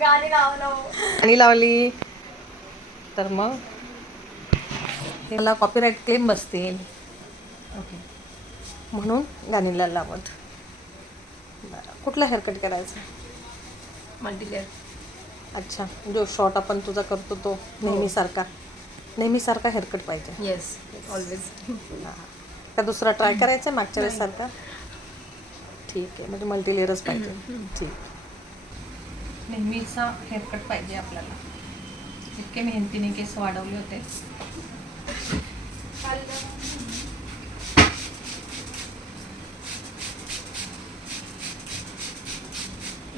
गाणी लावली तर मग त्याला कॉपीराईट क्लेम बसतील. ओके, म्हणून गाणीला लावत. बरं, कुठला हेअरकट करायचा? मल्टीलेअर. अच्छा, जो शॉर्ट आपण तुझा करतो तो नेहमीसारखा हेअरकट पाहिजे. Yes, always. हां, का दुसरा ट्राय करायचा मागच्या वेळेसारखा? ठीक आहे, म्हणजे मल्टीलेअरच पाहिजे. ठीक, नेहमीचा हेअरकट पाहिजे आपल्याला. इतके मेहनतीने केस वाढवले होते.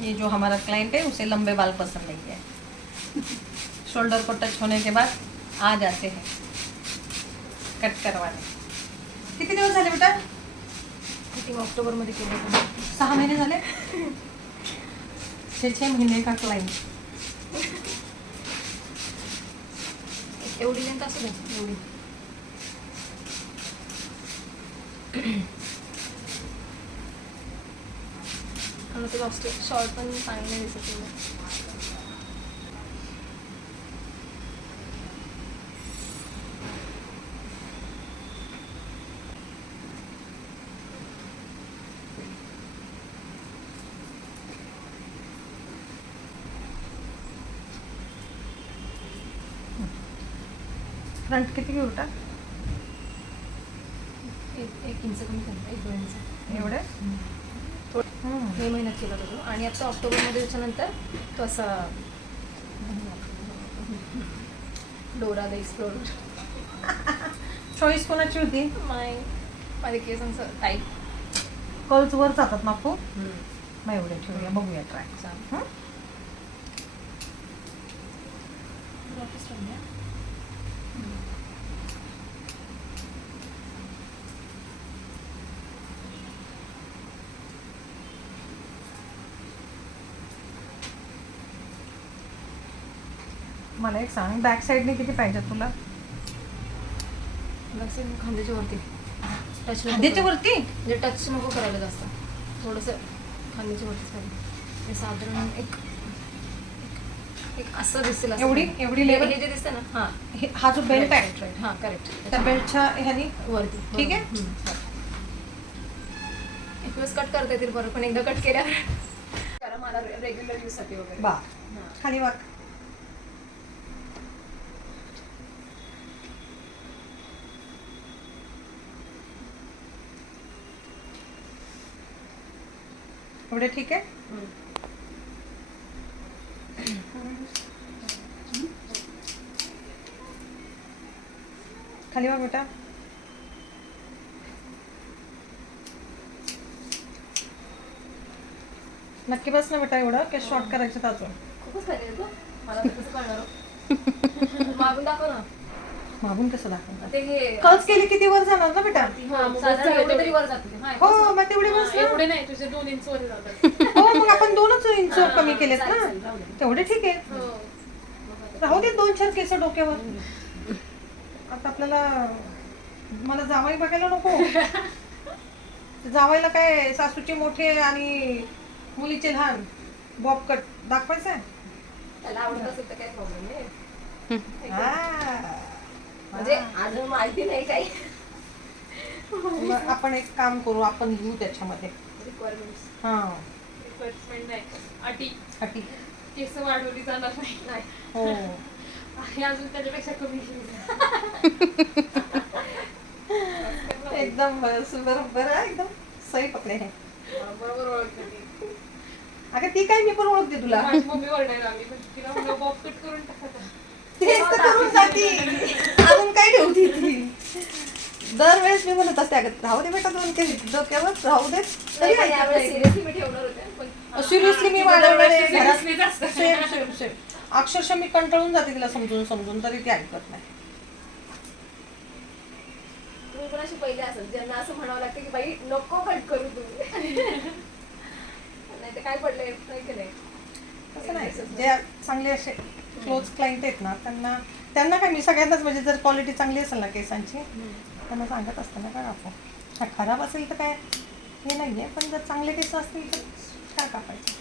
ये जो हमारा क्लाइंट है उसे लंबे बाल पसंद नहीं है. शोल्डर को टच होने के बाद आ जाते हैं कट करवाने. किती दिवस झाले बेटा? किती ऑक्टोबरमध्ये केलं? 6 महिने झाले. 6 महीने का क्लाइंट. एवढी लेंथ असू दे, एवढी. शॉर्ट पण चांगले दिसत. फ्रंट किती घेऊ बेटा? 1 इंच कमी झालं, 1-2 इंच एवढे. मे महिन्यात केला होता तो. आणि आता ऑक्टोबरमध्ये त्याच्यानंतर तो असा डोरा द एक्सप्लोरर. चॉईस कोणाची होती? माझे केसांचं टाईप. कर्ल्स वर जातात ना खूप. मग एवढे ठेवूया, बघूया ट्राय. मला एक सांग, बॅक साईडने किती पाहिजे तुला? खांद्याच्या वरती टच. खांद्याच्या वरती म्हणजे टच नको करायला जास्त, थोडंसं खांद्याच्या वरतीच पाहिजे. साधारण एक असं दिसेल. एवढी लेवल जे दिसतं ना. हां, हा जो बेल्ट आहे. राईट. हां, करेक्ट. त्या बेल्टच्या ह्यानी वरती. ठीक आहे. एक दिवस कट करता येतील बरं, पण एकदा कट केल्यावर कारण मला रेग्युलर यूजसाठी वगैरे. बा खाली वाक. एवढे ठीक आहे. खाली वाक बेटा. नक्की बस ना बेटा. एवढं केस शॉर्ट करायचं अजून. खूपच खाली येतो मला, कसं कळणार? मागून दाखव ना. मागून कसं दाखवणार? ते हे कर्ल्स केली किती वर जाणार ना बेटा? एवढे तरी वर जाते. हो, मग तेवढे वर. एवढे नाही, तुझे 2 इंच वर जातात. हो, मग आपण 2च इंच कमी केलेत ना, तेवढे ठीक आहे. राहू दे 2-4 केस डोक्यावर. आता आपल्याला मला जावाई बघायला नको. जावायला काय सासूचे मोठे आणि मुलीचे लहान बॉब कट दाखवायचं आहे. त्याला आवडत असेल तर काही प्रॉब्लेम नाही. म्हणजे अजून माहिती नाही काही. आपण एक काम करू, आपण लिहू त्याच्यामध्ये रिक्वायरमेंट्स. रिक्वायरमेंट नाही, अटी. केस वाढवली जाणार नाही. हो, हे अजून त्याच्यापेक्षा कमी. एकदम बरोबर. एकदम सही पकडे हे. बरोबर ओळखते ती. अगं ती काय, मी पण ओळखते तुला. माझी मम्मी ओरडायला लागली, पण तिला म्हणलं बॉब कट करून टाकायचं. तेच तर करून जाती, अजून काय ठेवती ती. दरवेळेस मी म्हणत असते, अगं राहू दे बेटा 2 केस डोक्यावर, राहू दे. सिरियसली मी ठेवणार होते, पण सिरियसली मी वाढवणार आहे घरात. सेम. अक्षरशः मी कंटाळून जाते तिला समजून तरी ती ऐकत नाही. तुम्ही पण अशी पहिले असेल ज्यांना असं म्हणावं लागतं की बाई नको कट करू तुम्ही. नाही तर काय पडलंय नाही. तसं नाही, जे चांगले असे क्लोज क्लायंट आहेत ना, त्यांना काय मी सगळ्यांनाच, म्हणजे जर क्वालिटी चांगली असेल ना केसांची, त्यांना सांगत असतं ना काय कापू. खराब असेल तर काय हे नाही आहे, पण जर चांगले केस असतील तर काय कापायचं.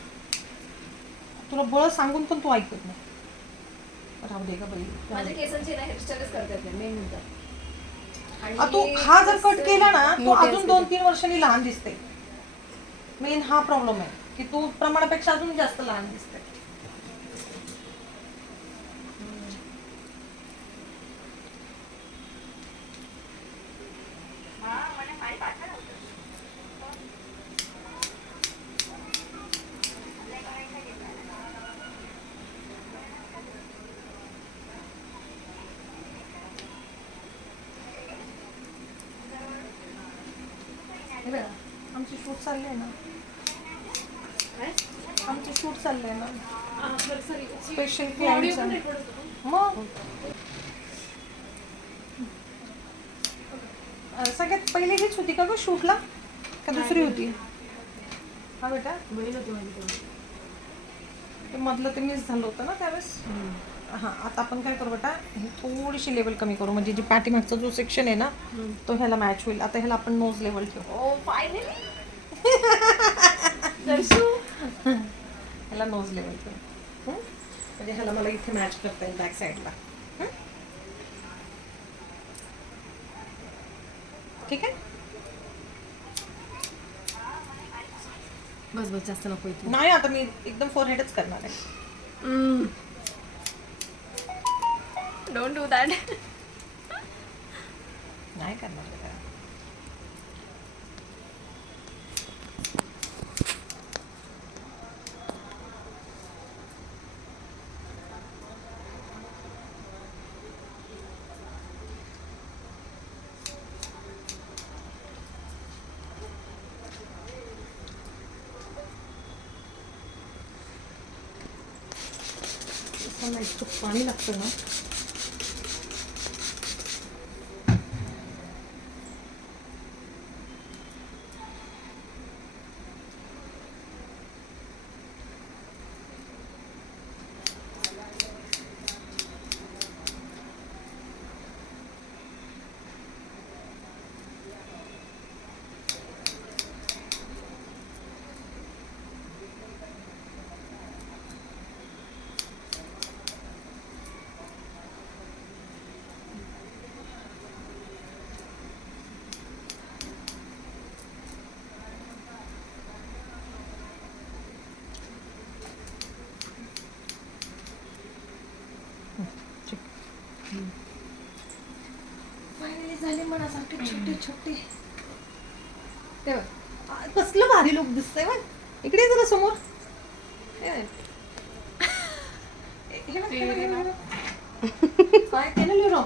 तुला बळ सांगून पण तू ऐकत नाही. राहू दे का बाई. माझ्या केसांची ना हेअरस्टाईलच करतात मेन म्हणतात. तू हा जर कट केला ना तू अजून 2-3 वर्षांनी लहान दिसते. मेन हा प्रॉब्लेम आहे की तू प्रमाणापेक्षा अजून जास्त लहान दिसते. आमची शूट चाललंय ना. आमचं शूट चाललंय ना स्पेशल क्लायंटचं. मग सगळ्यात पहिले हीच होती का ग शूटला का दुसरी होती? हा बेटा ते मधलं ते मिस झालं होतं ना त्यावेळेस. हां आता आपण काय करू बेटा, ही थोडीशी लेवल कमी करू म्हणजे जी पाठीमागचा जो सेक्शन आहे ना तो ह्याला मॅच होईल. आता ह्याला आपण नोज लेवल ठेवू. ओ फायनली ह्याला नोज लेवल ठेवू म्हणजे ह्याला मला इथे मॅच करता येईल बॅक साईडला. ठीक आहे. बस बस जास्त नको इथे. नाही आता मी एकदम फोरहेडच करणार आहे. Don't do that. नाही करणार बेटा. इतकं पाणी लागतं ना. फायनली झाले मनासारखे छोटे छोटे. ते कसलं भारी लुक दिसतंय बघ. इकडे जरा समोर. काय केलं लिरो?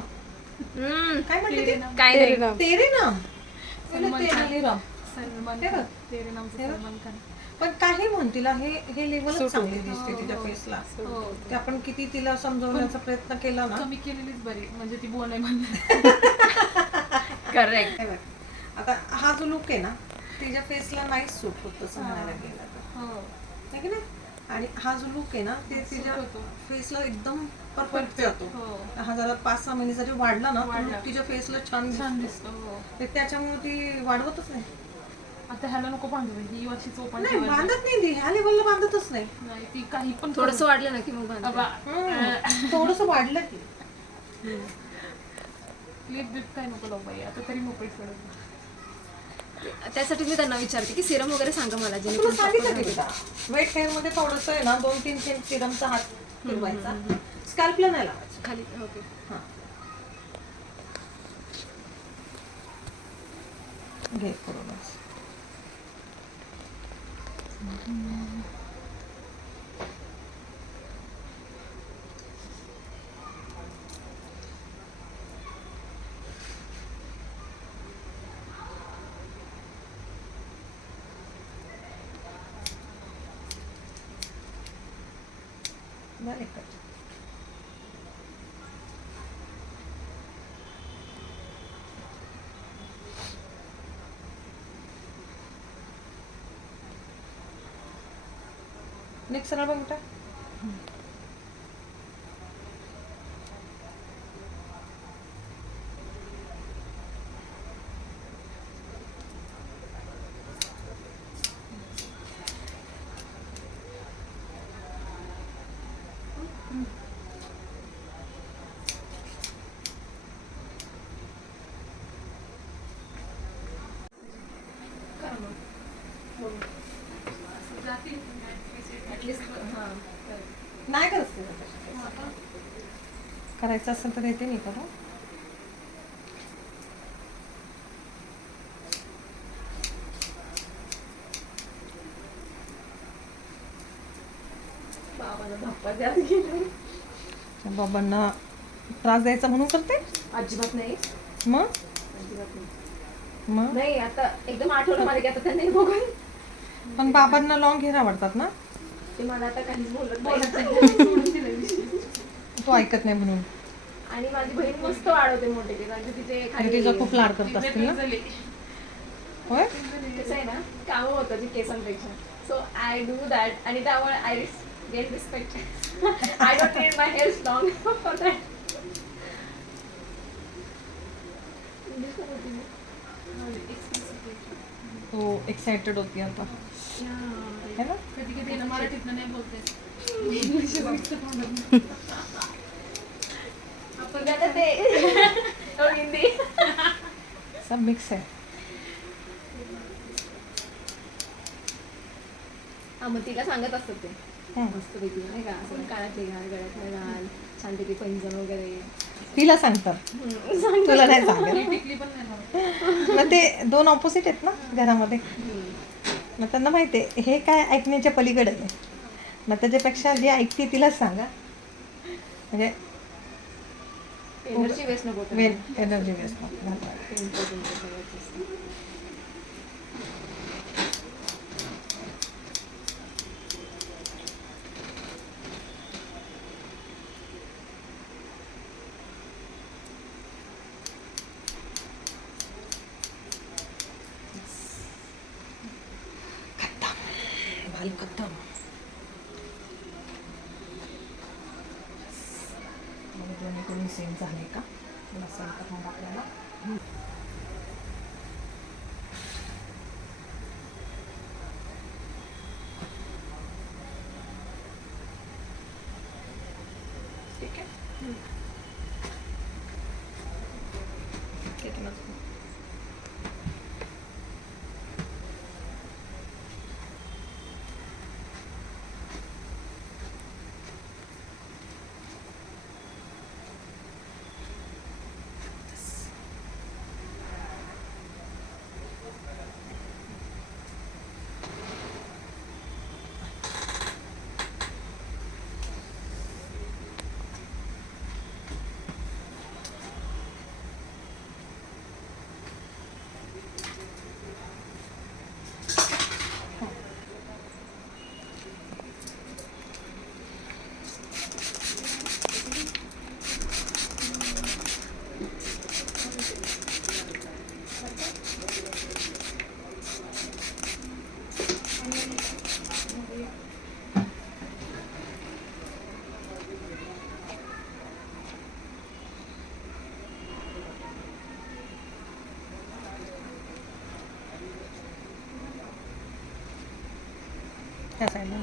काय म्हणते ते? काय नाही. तेरे नाम पण काही म्हण तिला हे लेवलच चांगली दिसते तिच्या फेसला. ते आपण किती तिला समजवण्याचा प्रयत्न केला ना. कमी केलेलीच बरी म्हणजे ती बोल आहे म्हणून. करेक्ट. आता हा जो लुक आहे ना तिच्या फेसला नाही सूट होत तसं म्हणायला गेलं तर. की नाही. आणि हा जो लुक आहे ना ते तिच्या फेसला एकदम परफेक्ट जातो. हा जरा 5-6 महिने जरी वाढला ना तर तिच्या फेसला छान दिसतो. त्याच्यामुळे ती वाढवतच नाही. आता ह्याला नको बांधू ही वर्षीच ओपन नाही बांधत नाही ती. ह्या लेवलला बांधतच नाही. ती काही पण थोडस वाढलं ना की मग थोडस वाढलं की क्लिप बिप काय नको लावू बाई आता तरी मोकळी सोडत. त्यासाठी मी त्यांना विचारते की सिरम वगैरे सांगा मला. तुला सांगितलं की बेटा वेट हेअर मध्ये थोडंसं आहे ना 2-3 थेंब सिरमचा हात फिरवायचा. स्कॅल्पला नाही लावायचं खाली. ओके. घे करूनच. झाले कट. नेक्स्ट सरळ बघ बेटा. नाही करत ते. करायचं असेल तर येते मी करू. बाबाला धप्पा द्यायला गेलो. बाबांना त्रास द्यायचा म्हणून करते. अजिबात नाही. मग अजिबात नाही. मग नाही आता एकदम आठवलं मला की आता त्यांनी बघून. पण बाबांना लॉंग हेअर आवडतात ना. ते मला आता काहीच बोलत नाही. तो ऐकत नाही म्हणून. आणि माझी बहीण मस्त वाढवते मोठे केस. म्हणजे तिचे आणि तिचा खूप लाड करत असतील ना. होय. कसं आहे ना, कामं होतं ती केसांपेक्षा. So I do that. आणि त्यामुळे I get respect. I don't need my hairs long for that. तो एक्साइटेड होती आता है ना. कधी कधी ना मराठीत नाही बोलते. आपण आता ते हिंदी सब मिक्स है. हा मग तिला सांगत असतात ते हं. मस्तपैकी नाही का, असं कानातले घाल, गळ्यातले घाल, छानपैकी पैंजण वगैरे. तिला सांगतात, तुला नाही सांगत. टिकली पण नाही लावत. मग ते दोन ऑपोजिट आहेत ना घरामध्ये. मग त्यांना माहिती आहे हे काय ऐकण्याच्या पलीकडे आहे. मग त्याच्यापेक्षा जे ऐकते तिलाच सांगा. म्हणजे एनर्जी वेस्ट नको एनर्जी वेस्ट नको. खतम. दोन्ही सेम झाले का नसेल तर मग आपल्याला ठीक आहे. त्या साईडला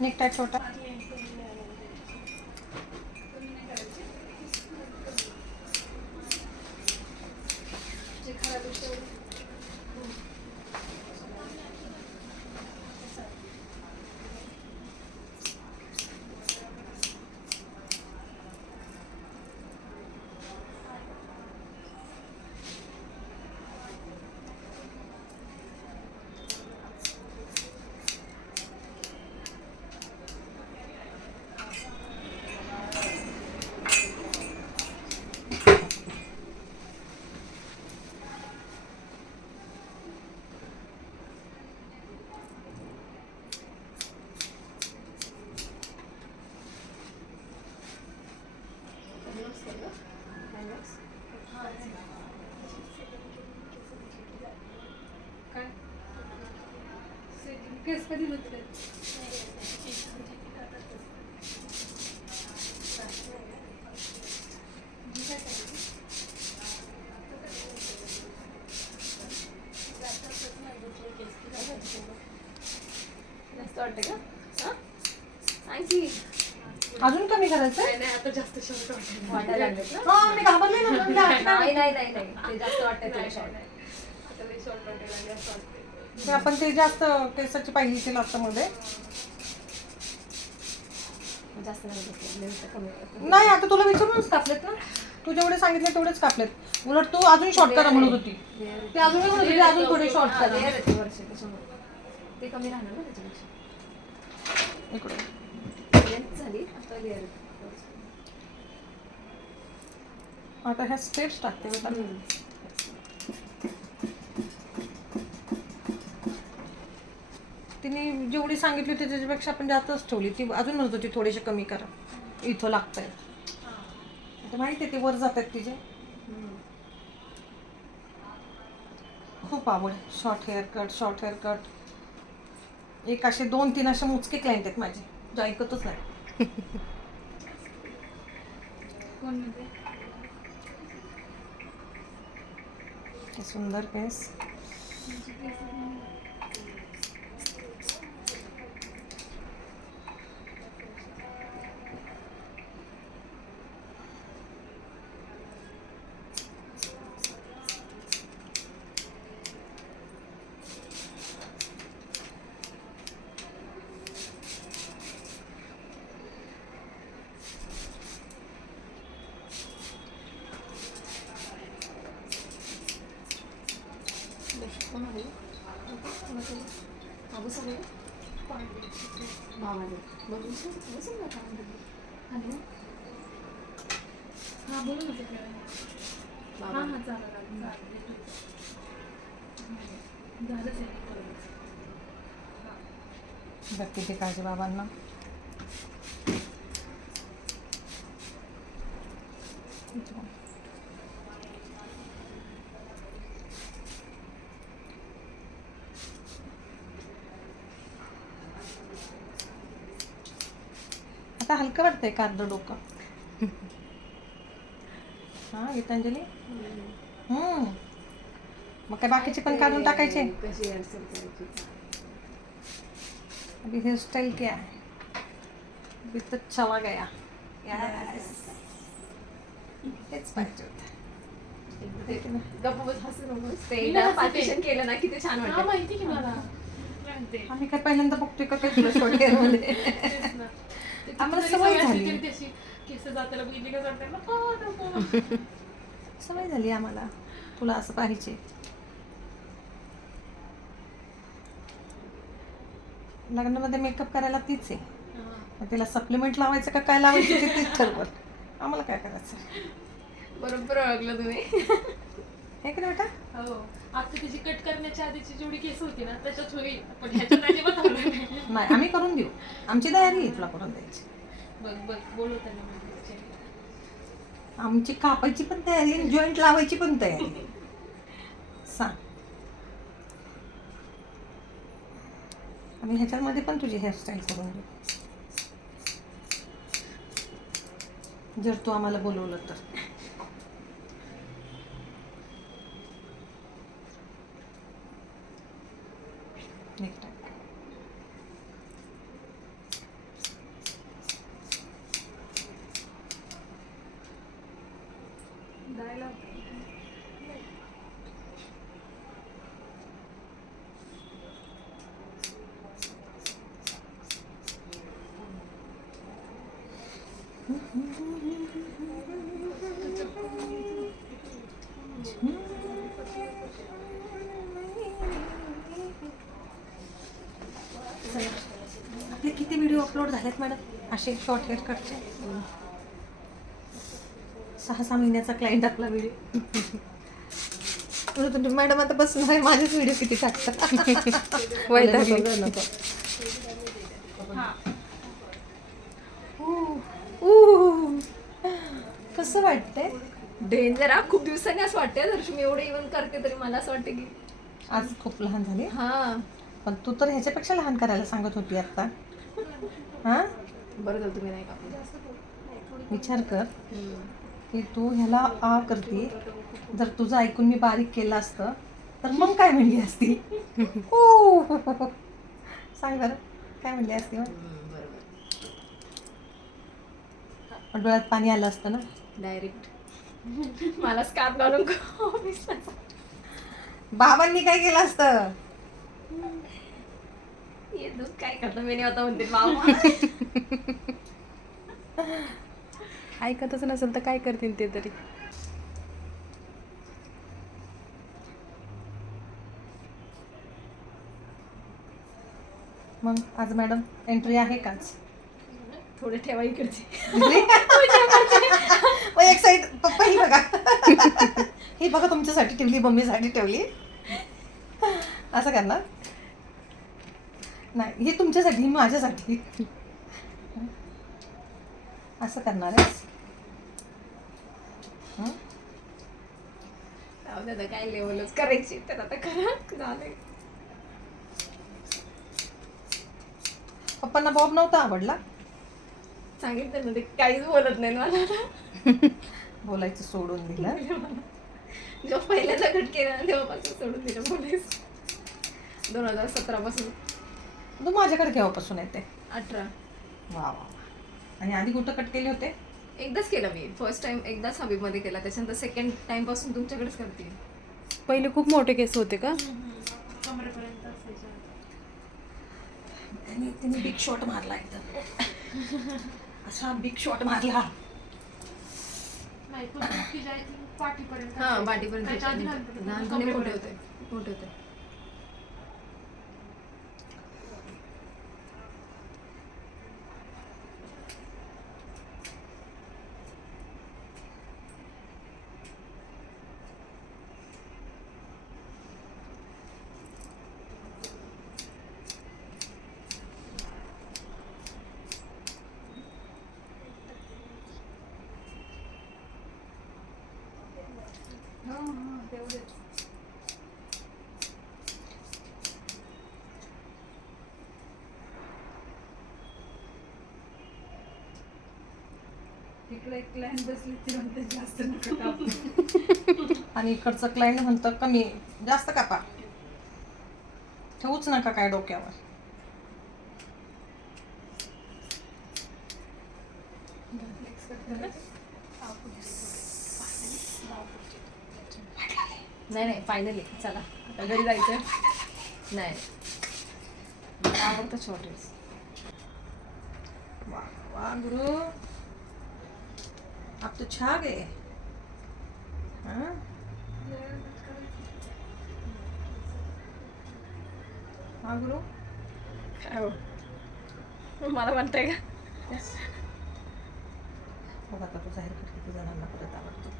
निघताय छोटा. केस कधी धुतले? जास्त वाटतं का? हा? सांग की. अजून कमी करायचं नाही नाही, आता जास्त शॉर्ट वाटत वाटायला लागलेत ना? हा मी घाबरले ना म्हणलं, नाही नाही नाही नाही ते जास्त वाटतंय तुला शॉर्ट. आता लई शॉर्ट वाटायला लागले असं वाटतंय. ते आपण ते जास्त केसाची पाहिली ती लास्ट मध्ये जास्त नाही घेतलं, लेंथ कमी करतो. नाही. आता तुला विचारूनच कापलेत ना, तू जेवढे सांगितले तेवढेच कापलेत. उलट तू अजून शॉर्ट करा म्हणत होती. ते अजून म्हणत होती अजून थोडे शॉर्ट हा, करा. layer आहे ते वरचे, त्याच्यामुळे ते कमी राहणार ना त्याच्यापेक्षा. इकडे लेंथ झाली आता लेअर. आता ह्या स्टेप्स टाकते बेटा. तिने जेवढी सांगितली होती त्याच्यापेक्षा आपण जास्तच ठेवली. ती अजून म्हणत होती थोडेसे कमी करा, इथं लागतंय. आता माहिती आहे ते वर जात आहेत तिचे. खूप आवड आहे शॉर्ट हेअर कट. एक असे 2-3 असे मोजके क्लायंट आहेत माझे जे ऐकतच नाही. कोण म्हणते? हे सुंदर केस. हा बोलू ना तिकडे. हा हा चालेल झालंच आहे. बघते ते काळजी बाबांना. आता हलकं वाटतंय का अर्ध डोकं? हा गीतांजली. मग काय बाकीचे पण काढून टाकायचे. कशी हेअरस्टाईल करायची. अभी हेयर स्टाइल क्या है, अभी तो चला गया. तेच पाहिजे होतं. गप्प बस, हसू नकोस. ते मी नाही हसते. पार्टिशन केलं ना किती छान हा वाटतं. माहिती की मला. माहिती. आम्ही काय पहिल्यांदा बघतोय का काय तुला शॉर्ट हेअर मध्ये. तेच ना. ते आम्हाला कितीतरी सवय सवय असली झाली. तरी तशी केस जाताना बघितली का जाताना नको. सवय झाली आम्हाला तुला असं पाहिजे. लग्नामध्ये मेकअप करायला तीच आहे. मग तिला सप्लिमेंट लावायचं का काय लावायचं ते तीच ठरवत. आम्हाला काय करायचं. बरोबर ओळखलं तुम्ही. हे की नाही बेटा. हो, आता तिची कट करण्याच्या आधीची जेवढी केस होती ना त्याच्यात होईल, पण ह्याच्यात अजिबात होणार नाही. नाही आम्ही करून देऊ. आमची तयारी आहे तुला करून द्यायची. बघ बघ बोलवताना म्हणजे. आमची कापायची पण तयारी आहे, जॉईंट लावायची पण तयारी आहे. सांग. आम्ही ह्याच्यामध्ये पण तुझी हेअरस्टाईल करून देऊ जर तू आम्हाला बोलवलं तर. Next time. जायला आपले किती व्हिडिओ अपलोड झालेत मॅडम असे शॉर्ट हेअर कटचे? 6-6 महिन्याचा क्लायंट आपला व्हिडिओ. तुमची मॅडम आता बसून आहे माझेच व्हिडिओ किती टाकतात. कसं वाटतंय? डेंजर हा. खूप दिवसांनी असं वाटतंय जर मी एवढं इव्हन करते तरी मला असं वाटतं की आज खूप लहान झाली. हा पण तू तर ह्याच्यापेक्षा लहान करायला सांगत होती आता. हां, बरं झालं तुम्ही नाही कापलं. विचार कर की तू ह्याला आ करते. जर तुझं ऐकून मी बारीक केलं असतं तर मग काय म्हणली असती? हो, सांग बरं काय म्हणली असती मग? बरोबर. पण डोळ्यात पाणी आलं असतं ना. डायरेक्ट मला स्कार्फ घालून ऑफिसला. बाबांनी काय केलं असतं? ये दूध काय करतं मी नाही होता म्हणते बाबा. ऐकतच नसेल तर काय करतील ते तरी. मग आज मॅडम एंट्री आहे काच? थोडे ठेवा इकडचे. मग एक साईड पप्पा ही बघा. ही बघा तुमच्यासाठी ठेवली, मम्मीसाठी ठेवली. असं करणार नाही, ही तुमच्यासाठी, ही माझ्यासाठी. असं करणार आहेस? हं? जाऊ दे आता, काय लेवलच करायची तर आता करा. झाले. पप्पांना बॉब नव्हता आवडला? सांगितलं ना ते काहीच बोलत नाही मला आता. बोलायचं सोडून दिलं. जेव्हा पहिल्यांदा कट केला ना तेव्हापासून सोडून दिलं बोलायचं. 2017 पासून. तू माझ्याकडे केव्हापासून येते? 18. वा वा वा. आणि आधी कुठं कट केले होते? एकदाच केलं मी. फर्स्ट टाइम एकदाच हबीबमध्ये केला. त्याच्यानंतर सेकंड टाइम पासून तुमच्याकडेच करते. पहिले खूप मोठे केस होते का? कमरेपर्यंत असायच्या. त्यांनी बिग शॉट मारला एकदम. असा बिग शॉट मारला. नाही पण तिच्या पाठीपर्यंत हा, असायच्या. बाटीपर्यंत. त्याच्या आधी लहानपणी लहानपणी मोठे कमरेपर्यंत. होते. मोठे होते. तेवढेच. तिकडे एक क्लायंट बसली ती म्हणते जास्त नका कापू. आणि इकडचं क्लायंट म्हणतं कमी, जास्त कापा, ठेवूच नका काय डोक्यावर. नाही फायनली चला आता घरी जायचं. नाही आवडतं शॉर्टेज. वाह वाह गुरु, आप तो छा गए. हाँ? हाँ गुरु. काय हो मला म्हणताय का? Yes. बघ आता तुझा हेअरकट किती जणांना परत आवडतो.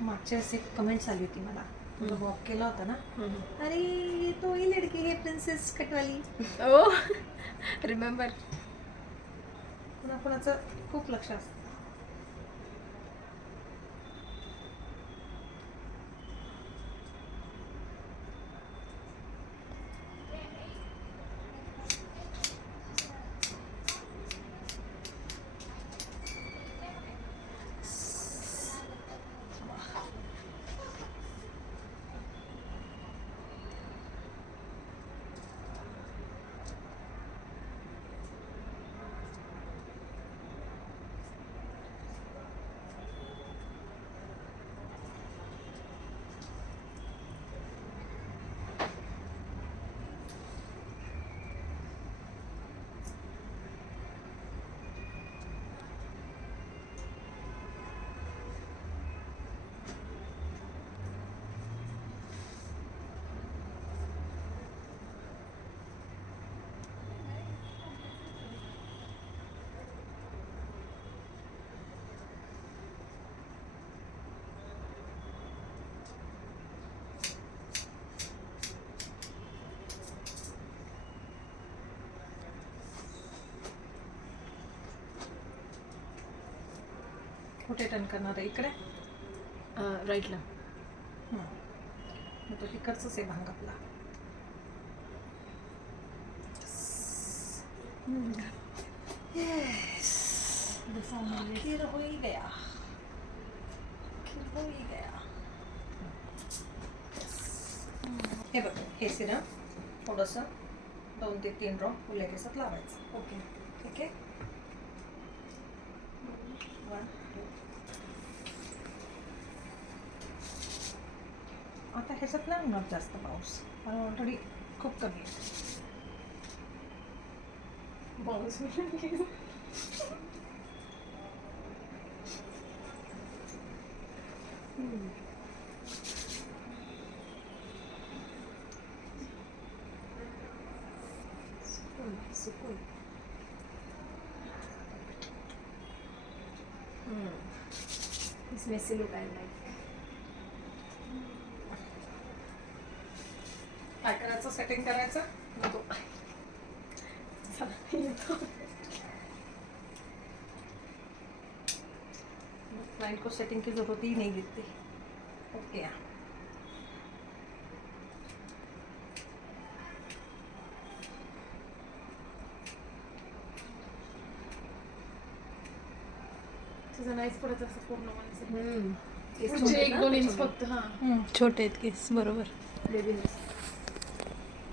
मागच्या वेळेस एक कमेंट्स आली होती मला, तुला बॉब केला होता ना, अरे ये तो ही लड़की है प्रिन्सेस कटवाली. ओ रिमेंबर. कुणाचं खूप लक्ष असतं. कुठे टर्न करणार आहे? इकडे. राईटला. मग तो तिकडचंच आहे भांग आपला. आखिर हो ही गया. आखिर हो ही गया. हे बघ, हे सिरम थोडंसं 2 ते 3 ड्रॉप फुल्या केसात लावायचं. ओके. ठीक आहे. 1 2. आता ह्याच्यात नाही होणार जास्त पाऊस, कारण ऑलरेडी खूप कमी आहे. सुकून. This messy look I like. काय करायचं? सेटिंग करायचं. नको. क्लाइंट को सेटिंग की जरूरत ही नहीं दिखती. ओके. तुझं नाहीच पडत असं पूर्ण माणसं. केस पुढचे छोटे 1-2 इंच ना? फक्त. हा छोटे आहेत केस, बरोबर. Baby hairs.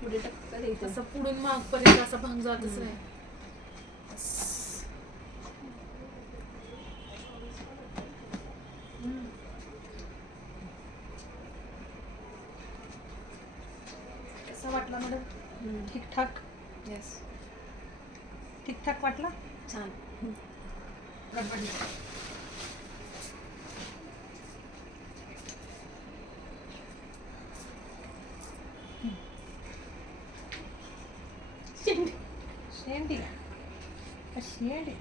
पुढे टक्कल आहे इथं. असं पुढून मागपर्यंत असा भांग जातच नाही. कसा वाटला मॅडम? ठीकठाक. Yes. ठीकठाक वाटला? छान. गडबडी. शेंडी. शेंडी.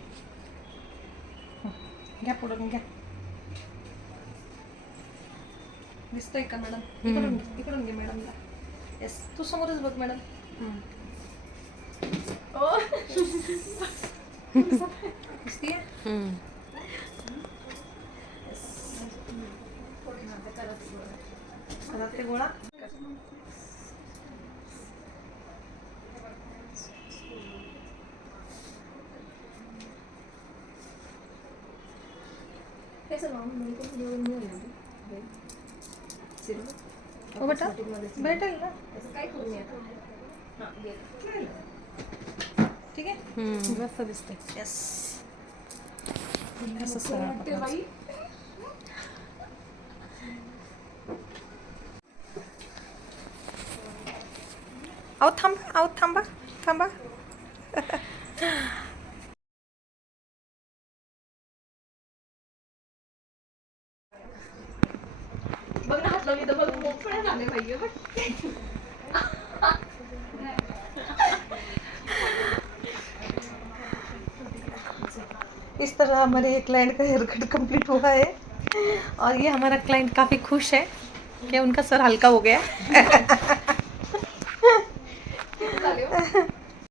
घ्या पुढं घ्या. दिसतोय का मॅडम? इकडून घे मॅडमला. येस, तू समोरच बघ मॅडम. दिसतीये? घरात ते गोळा. कैसा नाम मेरे को नहीं है. सिर्फ. हो बेटा, भेटेल ना. असं काय करून येतं? हां, घे. ठीक आहे. मस्त दिसते. येस. असं सरळ पकडायचं. अहो थांबा. बघ ना, हात लावली तर बघ मोकळे झाले पाहिजे. इस तरह हमारे क्लाइंट का हेयर कट कंप्लीट हुआ है और ये हमारा क्लाइंट काफ़ी खुश है कि उनका सर हल्का हो गया.